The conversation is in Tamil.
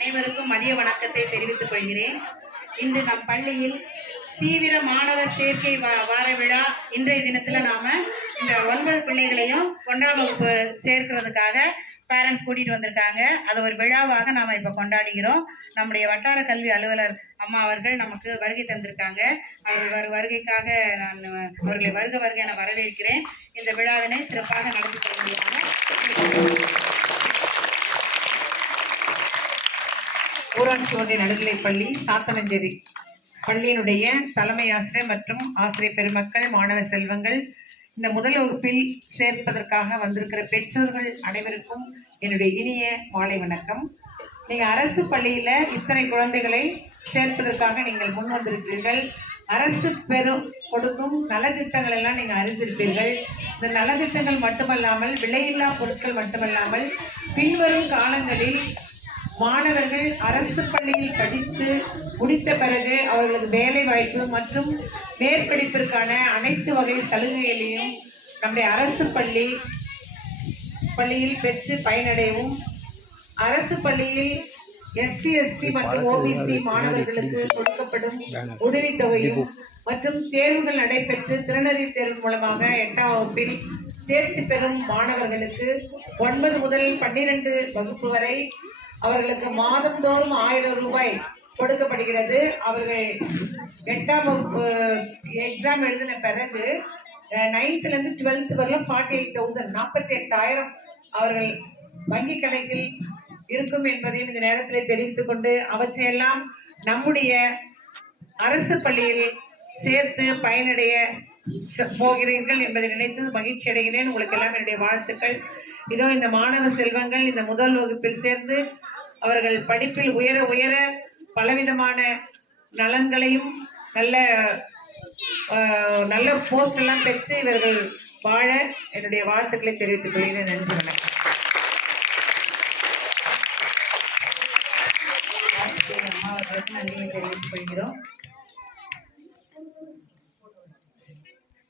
அனைவருக்கும் மதிய வணக்கத்தை தெரிவித்துக் கொள்கிறேன். இன்று நம் பள்ளியில் தீவிர மாணவர் சேர்க்கை வார விழா. இன்றைய தினத்தில் நாம இந்த 9 பிள்ளைகளையும் 1ஆம் வகுப்பு சேர்க்கிறதுக்காக பேரண்ட்ஸ் கூட்டிகிட்டு வந்திருக்காங்க. அதை ஒரு விழாவாக நாம் இப்போ கொண்டாடுகிறோம். நம்முடைய வட்டார கல்வி அலுவலர் அம்மா அவர்கள் நமக்கு வருகை தந்திருக்காங்க. அவர்கள் வருகைக்காக நான் அவர்களை வருக என வரவேற்கிறேன். இந்த விழாவினை சிறப்பாக நடத்தி கொள்கிறாங்க. ஊராட்சி ஒன்றிய நடுநிலைப்பள்ளி சாத்தனஞ்சேரி பள்ளியினுடைய தலைமை ஆசிரியர் மற்றும் ஆசிரியர் பெருமக்கள், மாணவ செல்வங்கள், இந்த முதல் வகுப்பில் சேர்ப்பதற்காக வந்திருக்கிற பெற்றோர்கள் அனைவருக்கும் என்னுடைய இனிய மாலை வணக்கம். நீங்கள் அரசு பள்ளியில் இத்தனை குழந்தைகளை சேர்ப்பதற்காக நீங்கள் முன் வந்திருக்கிறீர்கள். அரசு கொடுக்கும் நலத்திட்டங்கள் எல்லாம் நீங்கள் அறிந்திருப்பீர்கள். இந்த நலத்திட்டங்கள் மட்டுமல்லாமல் விலையில்லா பொருட்கள் மட்டுமல்லாமல் பின்வரும் காலங்களில் மாணவர்கள் அரசு பள்ளியில் படித்து முடித்த பிறகு அவர்களது வேலை வாய்ப்பு மற்றும் மேற்படிப்பிற்கான அனைத்து வகை சலுகைகளையும் நம்முடைய அரசு பள்ளியில் பெற்று பயனடையவும், அரசு பள்ளியில் எஸ்சி எஸ்டி மற்றும் ஓபிசி மாணவர்களுக்கு கொடுக்கப்படும் உதவித்தொகையும் மற்றும் தேர்வுகள் நடைபெற்று திறனறி தேர்வு மூலமாக 8ஆம் வகுப்பில் தேர்ச்சி பெறும் மாணவர்களுக்கு 9 முதல் 12 வகுப்பு வரை அவர்களுக்கு மாதந்தோறும் 1000 ரூபாய் கொடுக்கப்படுகிறது. அவர்கள் 8ஆம் வகுப்பு எக்ஸாம் எழுதின பிறகு 9th-லேருந்து 12th வரலாம் 48,000 48,000 அவர்கள் வங்கி கணக்கில் இருக்கும் என்பதையும் இந்த நேரத்தில் தெரிவித்துக் கொண்டு, அவற்றையெல்லாம் நம்முடைய அரசு பள்ளியில் சேர்த்து பயனடைய போகிறீர்கள் என்பதை நினைத்து மகிழ்ச்சி அடைகிறேன். உங்களுக்கு எல்லாம் என்னுடைய வாழ்த்துக்கள். இதோ இந்த மாணவ செல்வங்கள் இந்த முதல் வகுப்பில் சேர்ந்து அவர்கள் படிப்பில் உயர பலவிதமான நலன்களையும் நல்ல போஸ்ட் எல்லாம் பெற்று இவர்கள் வாழ என்னுடைய வாழ்த்துக்களை தெரிவித்துக் கொள்கிறேன். நன்றி, வணக்கம். அம்மாவர்களுக்கு நன்றியை தெரிவித்துக் கொள்கிறோம்.